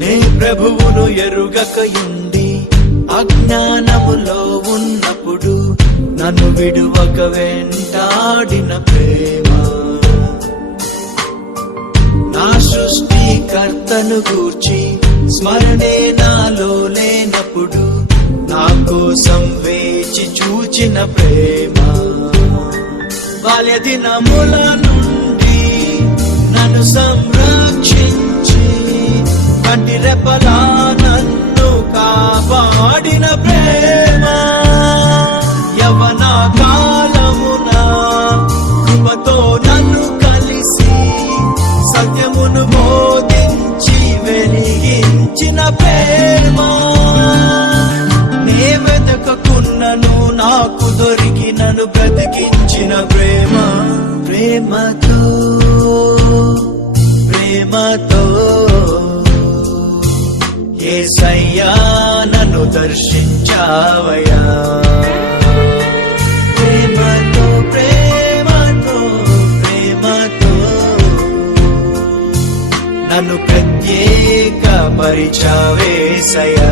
నే ప్రభువును ఎరుగకయుండి అజ్ఞానములో ఉన్నప్పుడు నన్ను విడువక వెంటాడిన ప్రేమ, నా సృష్టికర్తను గూర్చి స్మరణే నాలో లేనప్పుడు నా కోసం వేచి చూచిన ప్రేమ, బాల్య దినముల నుండి నన్ను సంరక్షించి కంటి రెప్పలా నన్ను కాపాడిన ప్రేమ, యవ్వన కాలమున కృపతో నన్ను కలిసి సత్యమును బోధించి వెలిగించిన ప్రేమ, నే వెతకకున్నను నాకు దొరికి నన్ను బ్రతికించిన ప్రేమ, ప్రేమతో ప్రేమతో యేసయ్యా నన్ను దర్శించావయ్యా, ప్రేమతో ప్రేమతో ప్రేమతో నన్ను ప్రత్యేక పరిచావేసయ్యా.